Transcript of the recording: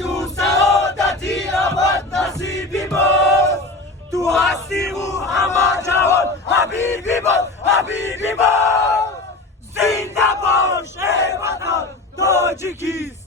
تو سعادتی ابد نصیبی باز، تو هستی رو همه جوان حبیبی باز، حبیبی باز. زنده باش ای وطن تاجیکیست.